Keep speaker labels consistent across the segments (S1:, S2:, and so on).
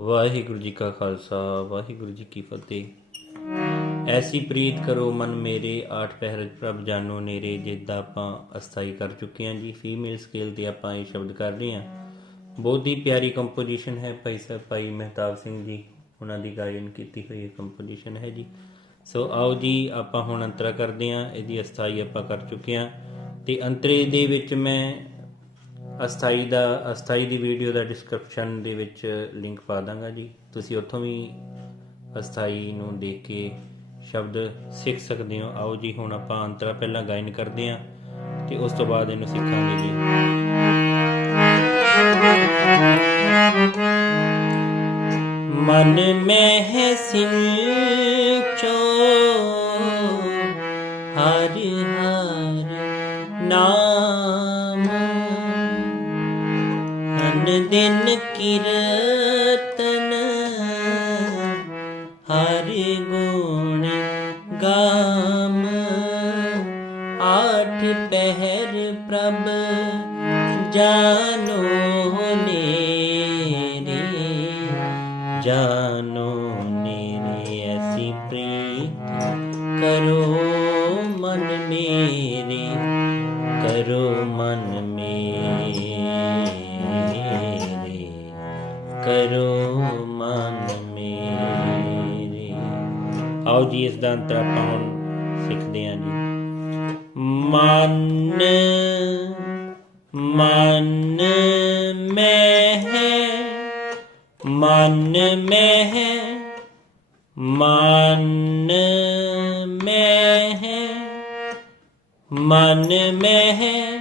S1: ਵਾਹਿਗੁਰੂ ਜੀ ਕਾ ਖਾਲਸਾ, ਵਾਹਿਗੁਰੂ ਜੀ ਕੀ ਫਤਿਹ। ਐਸੀ ਪ੍ਰੀਤ ਕਰੋ ਮਨ ਮੇਰੇ, ਆਠ ਪਹਿਰ ਪ੍ਰਭ ਜਾਨੋ ਨੇਰੇ, ਜਿੱਦਾਂ ਆਪਾਂ ਅਸਥਾਈ ਕਰ ਚੁੱਕੇ ਹਾਂ ਜੀ। ਫੀਮੇਲ ਸਕੇਲ ਤੇ ਆਪਾਂ ਇਹ ਸ਼ਬਦ ਕਰ ਰਹੇ ਹਾਂ। ਬਹੁਤ ਹੀ ਪਿਆਰੀ ਕੰਪੋਜੀਸ਼ਨ ਹੈ ਭਾਈ ਸਾਹਿਬ, ਭਾਈ ਮਹਿਤਾਬ ਸਿੰਘ ਜੀ। ਉਹਨਾਂ ਦੀ ਗਾਇਨ ਕੀਤੀ ਹੋਈ ਕੰਪੋਜੀਸ਼ਨ ਹੈ ਜੀ। ਸੋ ਆਓ ਜੀ, ਆਪਾਂ ਹੁਣ ਅੰਤਰਾ ਕਰਦੇ ਹਾਂ। ਇਹਦੀ ਅਸਥਾਈ ਆਪਾਂ ਕਰ ਚੁੱਕੇ ਹਾਂ। ਤੇ ਅੰਤਰੇ ਦੇ ਵਿੱਚ ਮੈਂ ਅਸਥਾਈ ਦਾ, ਅਸਥਾਈ ਦੀ ਵੀਡੀਓ ਦਾ ਡਿਸਕ੍ਰਿਪਸ਼ਨ ਦੇ ਵਿੱਚ ਲਿੰਕ ਪਾ ਦਾਂਗਾ ਜੀ। ਤੁਸੀਂ ਉੱਥੋਂ ਵੀ ਅਸਥਾਈ ਨੂੰ ਦੇਖ ਕੇ ਸ਼ਬਦ ਸਿੱਖ ਸਕਦੇ ਹੋ। ਆਓ ਜੀ, ਹੁਣ ਆਪਾਂ ਅੰਤਰਾ ਪਹਿਲਾਂ ਗਾਇਨ ਕਰਦੇ ਹਾਂ ਤੇ ਉਸ ਤੋਂ ਬਾਅਦ ਇਹਨੂੰ ਸਿੱਖਾਂਗੇ ਜੀ। ਮਨ ਮੈਂ ਹੈ ਸਿੰਚੋ ਹਰ ਹਰ ਨਾਮ ਦਿਨ ਕੀਰਤਨ ਹਰ ਗੁਣ ਗਾਮ। ਆਠ ਪਹਿਰ ਪ੍ਰਭ ਜਾਨੋ ਨੇਰੇ ਜਾਨੋ ਨੇਰੇ ਐਸੀ ਪ੍ਰੀਤ ਕਰੋ ਮਨ ਮੇਰੇ, ਕਰੋ ਮਨ ਆਓ ਜੀ ਇਸ ਦਾ ਅੰਤਰ ਆਪਾਂ ਹੁਣ ਸਿੱਖਦੇ ਹਾਂ ਜੀ। ਮਨ ਮਨ ਮੈਂ ਹੈ ਮਨ ਮੈਂ ਹੈ ਮਨ ਮੈਂ ਹੈ ਮਨ ਮੈਂ ਹੈ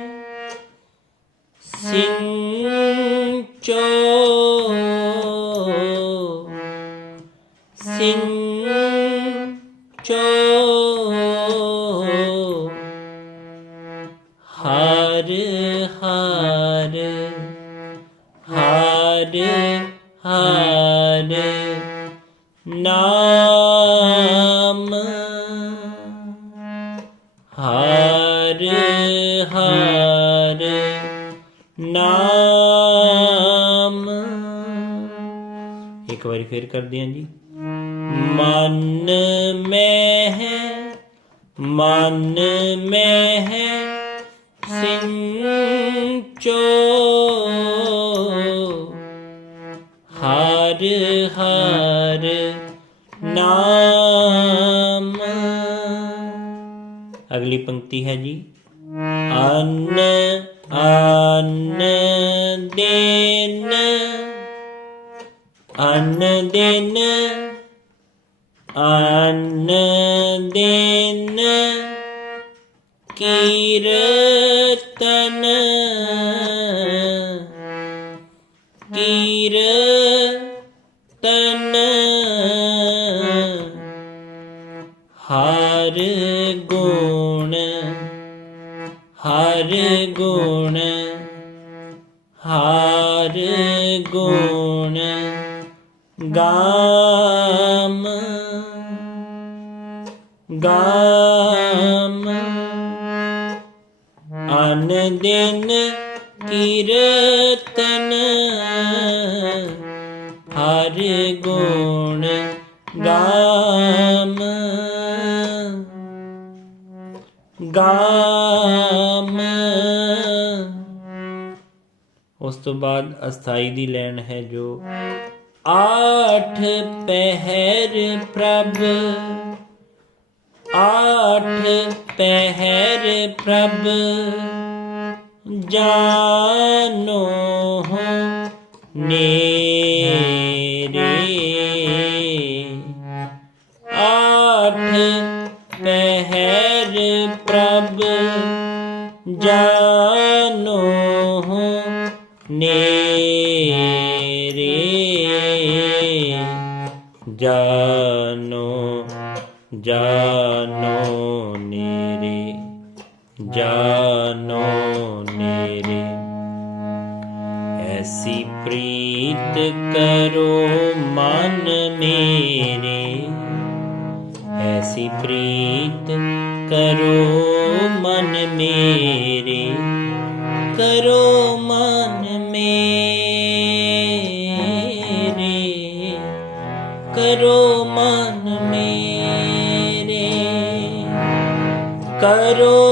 S1: ਸਿੰਚੋ ਸਿੰਚੋ ਹਰ ਹਰ ਹਰ ਹਰ ਨਾਮ ਹਰ ਹਰ ਨਾਮ ਇੱਕ ਵਾਰੀ ਫੇਰ ਕਰਦੇ ਹਾਂ ਜੀ ਮਨ ਮੈਂ ਹੈ ਮਨ ਮੈਂ ਹੈ ਸਿੰਚੋ। ਹਰ ਹਰ ਨਾਮ। ਅਗਲੀ ਪੰਕਤੀ ਹੈ ਜੀ। ਅਨ ਅਨ ਦਿਨ। ਅਨ ਦਿਨ ਅਨ ਦਿਨ ਕੀਰਤਨ ਕੀਰਤਨ ਹਰ ਗੁਣ ਹਰ ਗੁਣ ਹਰ ਗੁਣ ਗਾਮ ਗਾਮ ਅਨ ਦਿਨ ਕੀਰਤਨ ਹਰ ਗੁਣ ਗਾਮ। ਗਾਮ। ਉਸ ਤੋਂ ਬਾਅਦ ਅਸਥਾਈ ਦੀ ਲੈਣ ਹੈ ਜੋ, ਆਠ ਪਹਿਰ ਪ੍ਰਭ ਆਠ ਪਹਿਰ ਪ੍ਰਭ ਜਾਨੋ ਨੇਰੇ ਆਠ ਪਹਿਰ ਪ੍ਰਭ ਜਾਨੋ ਨੇਰੇ ਜਾਨੋ ਜਾਨੋ ਨੇਰੇ ਜਾਨੋ ਨੇਰੇ। ਐਸੀ ਪ੍ਰੀਤ ਕਰੋ ਮਨ ਮੇਰੇ। ਐਸੀ ਪ੍ਰੀਤ ਕਰੋ ਮਨ ਮੇਰੇ। ਕਰੋ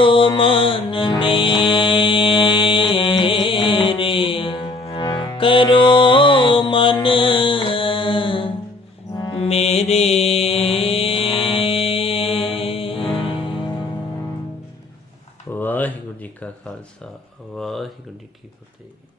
S1: ਕਰੋ ਮਨ ਮੇਰੇ ਕਰੋ ਮਨ ਮੇਰੇ ਵਾਹਿਗੁਰੂ ਜੀ ਕਾ ਖਾਲਸਾ ਵਾਹਿਗੁਰੂ ਜੀ ਕੀ ਫਤਿਹ।